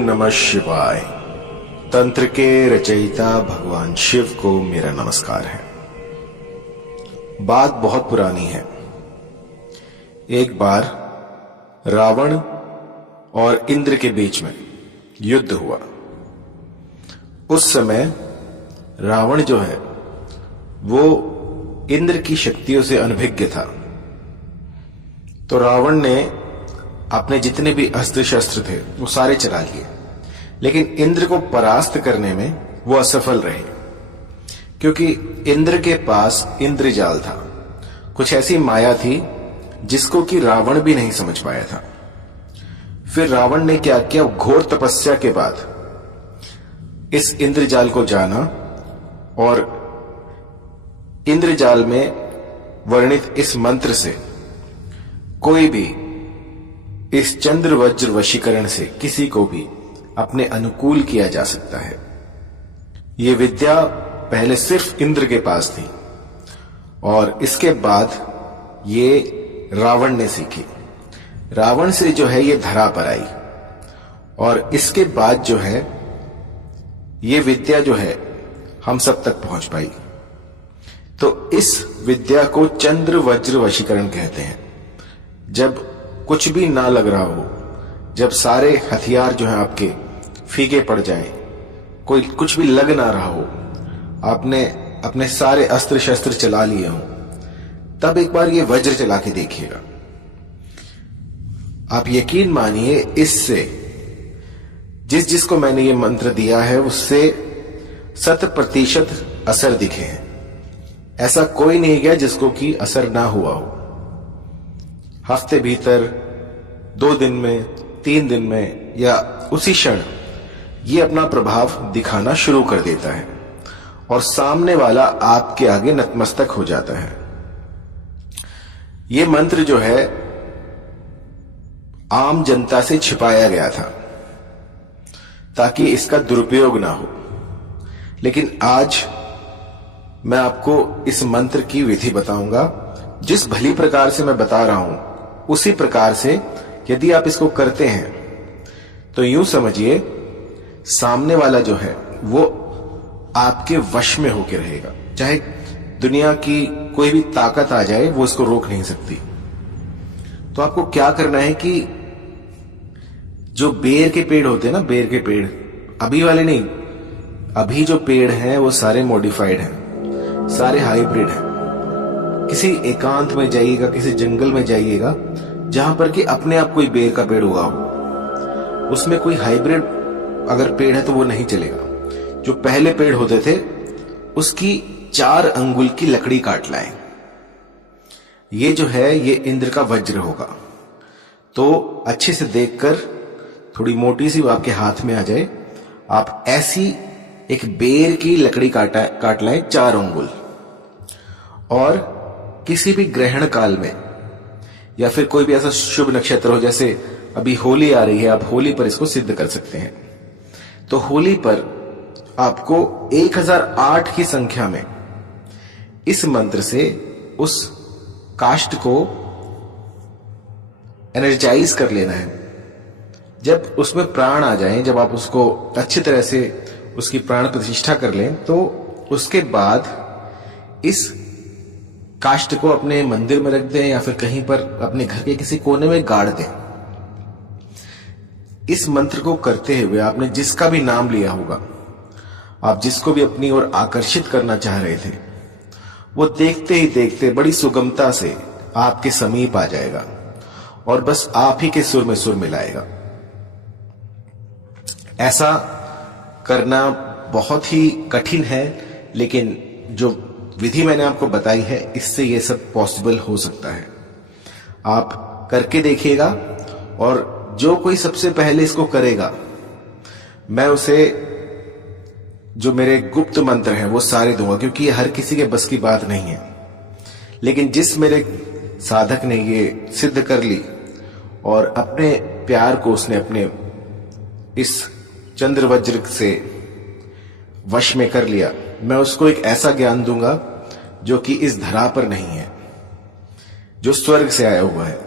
नमः शिवाय। तंत्र के रचयिता भगवान शिव को मेरा नमस्कार है। बात बहुत पुरानी है। एक बार रावण और इंद्र के बीच में युद्ध हुआ। उस समय रावण जो है वो इंद्र की शक्तियों से अनभिज्ञ था। तो रावण ने अपने जितने भी अस्त्र शस्त्र थे वो सारे चला लिए, लेकिन इंद्र को परास्त करने में वो असफल रहे, क्योंकि इंद्र के पास इंद्रजाल था। कुछ ऐसी माया थी जिसको कि रावण भी नहीं समझ पाया था। फिर रावण ने क्या किया, घोर तपस्या के बाद इस इंद्रजाल को जाना और इंद्रजाल में वर्णित इस मंत्र से कोई भी इस चंद्र वज्र वशीकरण से किसी को भी अपने अनुकूल किया जा सकता है। यह विद्या पहले सिर्फ इंद्र के पास थी और इसके बाद ये रावण ने सीखी। रावण से जो है ये धरा पर आई और इसके बाद जो है ये विद्या जो है हम सब तक पहुंच पाई। तो इस विद्या को चंद्र वज्र वशीकरण कहते हैं। जब कुछ भी ना लग रहा हो, जब सारे हथियार जो है आपके फीके पड़ जाएं, कोई कुछ भी लग ना रहा हो, आपने अपने सारे अस्त्र शस्त्र चला लिए हों, तब एक बार ये वज्र चला के देखिएगा। आप यकीन मानिए इससे जिसको मैंने ये मंत्र दिया है उससे 100% असर दिखे हैं। ऐसा कोई नहीं गया जिसको कि असर ना हुआ हो। हफ्ते भीतर, 2 दिन में, 3 दिन में या उसी क्षण ये अपना प्रभाव दिखाना शुरू कर देता है और सामने वाला आपके आगे नतमस्तक हो जाता है। ये मंत्र जो है आम जनता से छिपाया गया था ताकि इसका दुरुपयोग ना हो, लेकिन आज मैं आपको इस मंत्र की विधि बताऊंगा। जिस भली प्रकार से मैं बता रहा हूं उसी प्रकार से यदि आप इसको करते हैं तो यूं समझिए सामने वाला जो है वो आपके वश में होकर रहेगा। चाहे दुनिया की कोई भी ताकत आ जाए वो इसको रोक नहीं सकती। तो आपको क्या करना है कि जो बेर के पेड़ होते हैं ना, बेर के पेड़, अभी वाले नहीं, अभी जो पेड़ हैं वो सारे मॉडिफाइड हैं, सारे हाइब्रिड हैं। किसी एकांत में जाइएगा, किसी जंगल में जाइएगा जहां पर कि अपने आप कोई बेर का पेड़ उगा हो, उसमें कोई हाइब्रिड अगर पेड़ है तो वो नहीं चलेगा। जो पहले पेड़ होते थे उसकी 4 अंगुल की लकड़ी काट लाएं। ये जो है ये इंद्र का वज्र होगा। तो अच्छे से देखकर, थोड़ी मोटी सी आपके हाथ में आ जाए, आप ऐसी एक बेर की लकड़ी काट लाएं 4 अंगुल, और किसी भी ग्रहण काल में या फिर कोई भी ऐसा शुभ नक्षत्र हो, जैसे अभी होली आ रही है, आप होली पर इसको सिद्ध कर सकते हैं। तो होली पर आपको 1008 की संख्या में इस मंत्र से उस काष्ठ को एनर्जाइज कर लेना है। जब उसमें प्राण आ जाएं, जब आप उसको अच्छी तरह से उसकी प्राण प्रतिष्ठा कर लें, तो उसके बाद इस काष्ठ को अपने मंदिर में रख दें या फिर कहीं पर अपने घर के किसी कोने में गाड़ दें। इस मंत्र को करते हुए आपने जिसका भी नाम लिया होगा, आप जिसको भी अपनी ओर आकर्षित करना चाह रहे थे, वो देखते ही देखते बड़ी सुगमता से आपके समीप आ जाएगा और बस आप ही के सुर में सुर मिलाएगा। ऐसा करना बहुत ही कठिन है, लेकिन जो विधि मैंने आपको बताई है इससे ये सब पॉसिबल हो सकता है। आप करके देखिएगा और जो कोई सबसे पहले इसको करेगा, मैं उसे जो मेरे गुप्त मंत्र हैं वो सारे दूंगा, क्योंकि ये हर किसी के बस की बात नहीं है। लेकिन जिस मेरे साधक ने ये सिद्ध कर ली और अपने प्यार को उसने अपने इस चंद्र वज्र से वश में कर लिया, मैं उसको एक ऐसा ज्ञान दूंगा जो कि इस धरा पर नहीं है, जो स्वर्ग से आया हुआ है।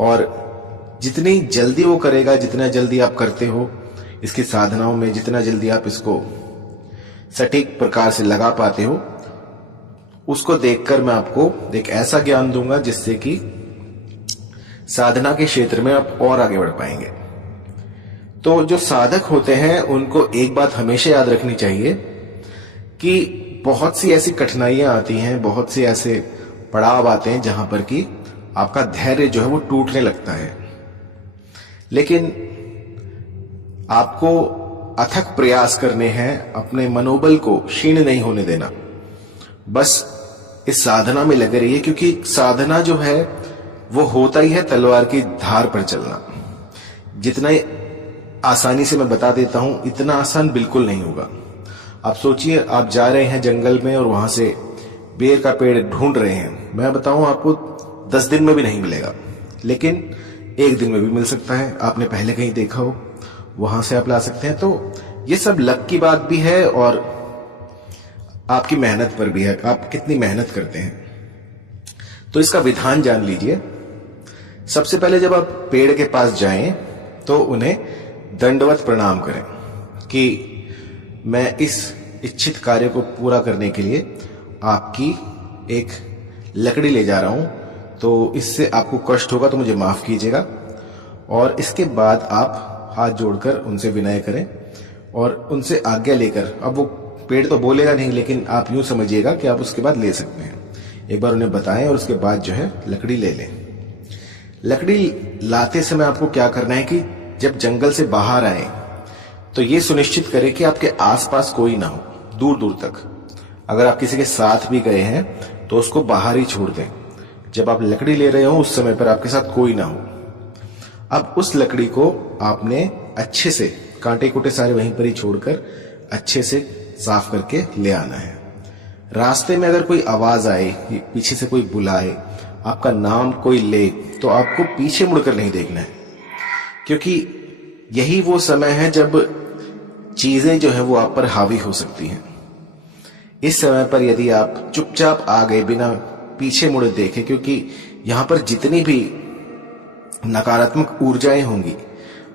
और जितनी जल्दी वो करेगा, जितना जल्दी आप करते हो, इसकी साधनाओं में जितना जल्दी आप इसको सटीक प्रकार से लगा पाते हो, उसको देखकर मैं आपको एक ऐसा ज्ञान दूंगा जिससे कि साधना के क्षेत्र में आप और आगे बढ़ पाएंगे। तो जो साधक होते हैं उनको एक बात हमेशा याद रखनी चाहिए कि बहुत सी ऐसी कठिनाइयां आती हैं, बहुत से ऐसे पड़ाव आते हैं जहां पर कि आपका धैर्य जो है वो टूटने लगता है, लेकिन आपको अथक प्रयास करने हैं, अपने मनोबल को क्षीण नहीं होने देना। बस इस साधना में लगे रहिए, क्योंकि साधना जो है वो होता ही है तलवार की धार पर चलना। जितना आसानी से मैं बता देता हूं, इतना आसान बिल्कुल नहीं होगा। आप सोचिए, आप जा रहे हैं जंगल में और वहां से बेर का पेड़ ढूंढ रहे हैं। मैं बताऊं आपको 10 दिन में भी नहीं मिलेगा, लेकिन 1 दिन में भी मिल सकता है। आपने पहले कहीं देखा हो, वहां से आप ला सकते हैं। तो ये सब लक की बात भी है और आपकी मेहनत पर भी है, आप कितनी मेहनत करते हैं। तो इसका विधान जान लीजिए। सबसे पहले जब आप पेड़ के पास जाएं तो उन्हें दंडवत प्रणाम करें कि मैं इस इच्छित कार्य को पूरा करने के लिए आपकी एक लकड़ी ले जा रहा हूं, तो इससे आपको कष्ट होगा तो मुझे माफ कीजिएगा। और इसके बाद आप हाथ जोड़कर उनसे विनय करें और उनसे आज्ञा लेकर, अब वो पेड़ तो बोलेगा नहीं, लेकिन आप यूं समझिएगा कि आप उसके बाद ले सकते हैं। एक बार उन्हें बताएं और उसके बाद जो है लकड़ी ले लें। लकड़ी लाते समय आपको क्या करना है कि जब जंगल से बाहर आए तो ये सुनिश्चित करें कि आपके आसपास कोई ना हो, दूर दूर तक। अगर आप किसी के साथ भी गए हैं तो उसको बाहर ही छोड़ दें। जब आप लकड़ी ले रहे हो उस समय पर आपके साथ कोई ना हो। अब उस लकड़ी को आपने अच्छे से, कांटे कुटे सारे वहीं पर ही छोड़कर अच्छे से साफ करके ले आना है। रास्ते में अगर कोई आवाज आए, पीछे से कोई बुलाए, आपका नाम कोई ले, तो आपको पीछे मुड़कर नहीं देखना है, क्योंकि यही वो समय है जब चीजें जो है वो आप पर हावी हो सकती हैं। इस समय पर यदि आप चुपचाप आ गए बिना पीछे मुड़े देखे, क्योंकि यहां पर जितनी भी नकारात्मक ऊर्जाएं होंगी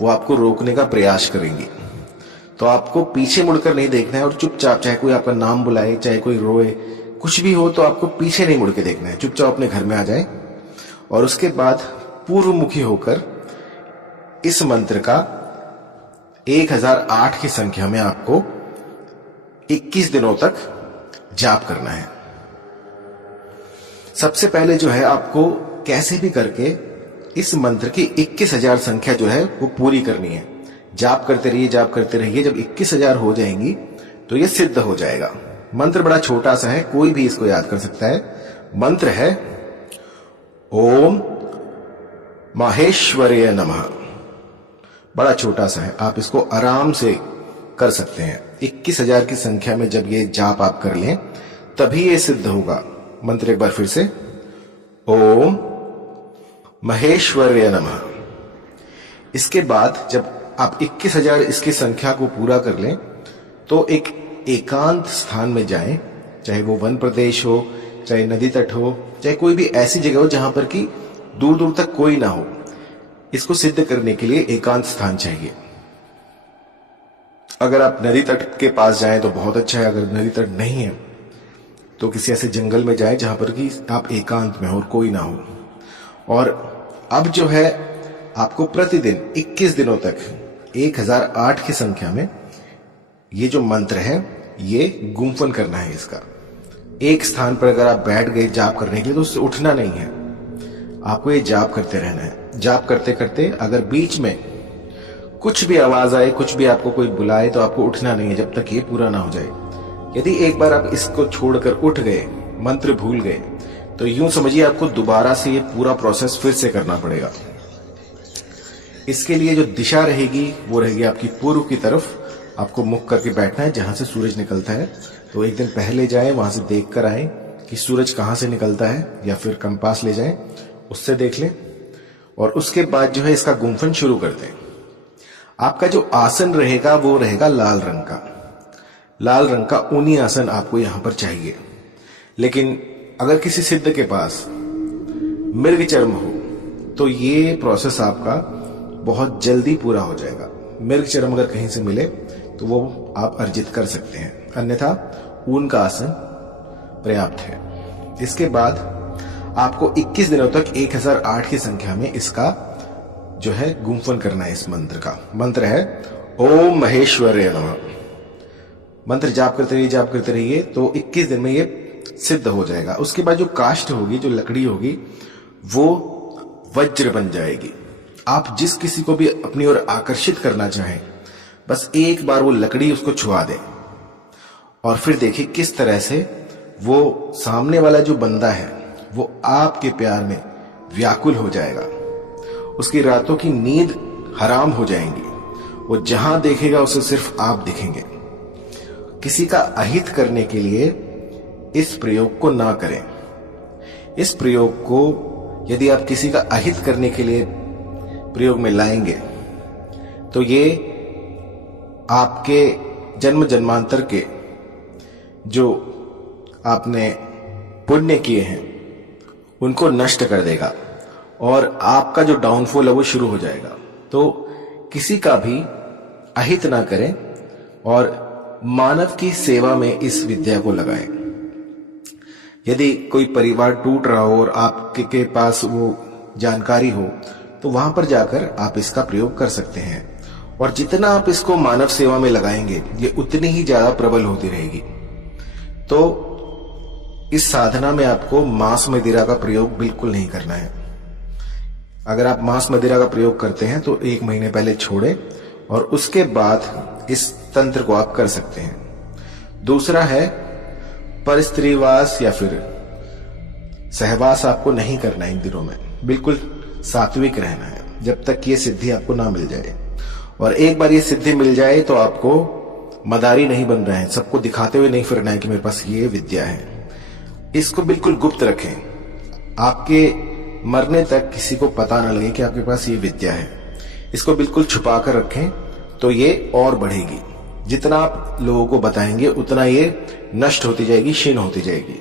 वो आपको रोकने का प्रयास करेंगी, तो आपको पीछे मुड़कर नहीं देखना है और चुपचाप, चाहे कोई आपका नाम बुलाए, चाहे कोई रोए, कुछ भी हो, तो आपको पीछे नहीं मुड़ के देखना है। चुपचाप अपने घर में आ जाए और उसके बाद पूर्वमुखी होकर इस मंत्र का 1008 की संख्या में आपको 21 दिनों तक जाप करना है। सबसे पहले जो है आपको कैसे भी करके इस मंत्र की 21,000 संख्या जो है वो पूरी करनी है। जाप करते रहिए, जाप करते रहिए। जब 21,000 हो जाएंगी तो ये सिद्ध हो जाएगा। मंत्र बड़ा छोटा सा है, कोई भी इसको याद कर सकता है। मंत्र है ओम माहेश्वराय नमः। बड़ा छोटा सा है, आप इसको आराम से कर सकते हैं। 21,000 की संख्या में जब ये जाप आप कर लें तभी ये सिद्ध होगा। मंत्र एक बार फिर से, ओम महेश्वराय नमः। इसके बाद जब आप 21,000 इसकी संख्या को पूरा कर लें तो एक एकांत स्थान में जाएं, चाहे वो वन प्रदेश हो, चाहे नदी तट हो, चाहे कोई भी ऐसी जगह हो जहां पर कि दूर दूर तक कोई ना हो। इसको सिद्ध करने के लिए एकांत स्थान चाहिए। अगर आप नदी तट के पास जाएं तो बहुत अच्छा है, अगर नदी तट नहीं है तो किसी ऐसे जंगल में जाएं जहां पर कि आप एकांत में हो और कोई ना हो। और अब जो है आपको प्रतिदिन 21 दिनों तक 1008 की संख्या में ये जो मंत्र है ये गुम्फन करना है। इसका एक स्थान पर अगर आप बैठ गए जाप करने के लिए तो उससे उठना नहीं है, आपको ये जाप करते रहना है। जाप करते करते अगर बीच में कुछ भी आवाज आए, कुछ भी आपको कोई बुलाए, तो आपको उठना नहीं है जब तक ये पूरा ना हो जाए। यदि एक बार आप इसको छोड़कर उठ गए, मंत्र भूल गए, तो यूं समझिए आपको दोबारा से ये पूरा प्रोसेस फिर से करना पड़ेगा। इसके लिए जो दिशा रहेगी वो रहेगी आपकी पूर्व की तरफ। आपको मुख करके बैठना है जहां से सूरज निकलता है। तो एक दिन पहले जाएं, वहां से देख कर आए कि सूरज कहां से निकलता है, या फिर कंपास ले जाएं, उससे देख लें। और उसके बाद जो है इसका गुम्फन शुरू कर दें। आपका जो आसन रहेगा वो रहेगा लाल रंग का। लाल रंग का ऊनी आसन आपको यहां पर चाहिए। लेकिन अगर किसी सिद्ध के पास मृग चर्म हो तो ये प्रोसेस आपका बहुत जल्दी पूरा हो जाएगा। मृग चरम अगर कहीं से मिले तो वो आप अर्जित कर सकते हैं, अन्यथा ऊन का आसन पर्याप्त है। इसके बाद आपको 21 दिनों तक 1008 की संख्या में इसका जो है गुंफन करना है। इस मंत्र का मंत्र है ओम महेश्वराय नमः। मंत्र जाप करते रहिए तो 21 दिन में ये सिद्ध हो जाएगा। उसके बाद जो काष्ठ होगी, जो लकड़ी होगी, वो वज्र बन जाएगी। आप जिस किसी को भी अपनी ओर आकर्षित करना चाहें, बस एक बार वो लकड़ी उसको छुआ दें और फिर देखिए किस तरह से वो सामने वाला जो बंदा है वो आपके प्यार में व्याकुल हो जाएगा। उसकी रातों की नींद हराम हो जाएंगी। वो जहां देखेगा उसे सिर्फ आप दिखेंगे। किसी का अहित करने के लिए इस प्रयोग को ना करें। इस प्रयोग को यदि आप किसी का अहित करने के लिए प्रयोग में लाएंगे तो ये आपके जन्म जन्मांतर के जो आपने पुण्य किए हैं उनको नष्ट कर देगा और आपका जो डाउनफॉल है वो शुरू हो जाएगा। तो किसी का भी अहित ना करें और मानव की सेवा में इस विद्या को लगाएं। यदि कोई परिवार टूट रहा हो और आपके पास वो जानकारी हो तो वहां पर जाकर आप इसका प्रयोग कर सकते हैं। और जितना आप इसको मानव सेवा में लगाएंगे ये उतनी ही ज्यादा प्रबल होती रहेगी। तो इस साधना में आपको मांस मदिरा का प्रयोग बिल्कुल नहीं करना है। अगर आप मांस मदिरा का प्रयोग करते हैं तो 1 महीने पहले छोड़ें और उसके बाद इस तंत्र को आप कर सकते हैं। दूसरा है परस्त्रीवास या फिर सहवास आपको नहीं करना इन दिनों में। बिल्कुल सात्विक रहना है जब तक ये सिद्धि आपको ना मिल जाए। और एक बार ये सिद्धि मिल जाए तो आपको मदारी नहीं बन रहे हैं, सबको दिखाते हुए नहीं फिरना है कि मेरे पास ये विद्या है। इसको बिल्कुल गुप्त रखें। आपके मरने तक किसी को पता ना लगे कि आपके पास ये विद्या है। इसको बिल्कुल छुपा कर रखें तो ये और बढ़ेगी। जितना आप लोगों को बताएंगे उतना ये नष्ट होती जाएगी, क्षीण होती जाएगी।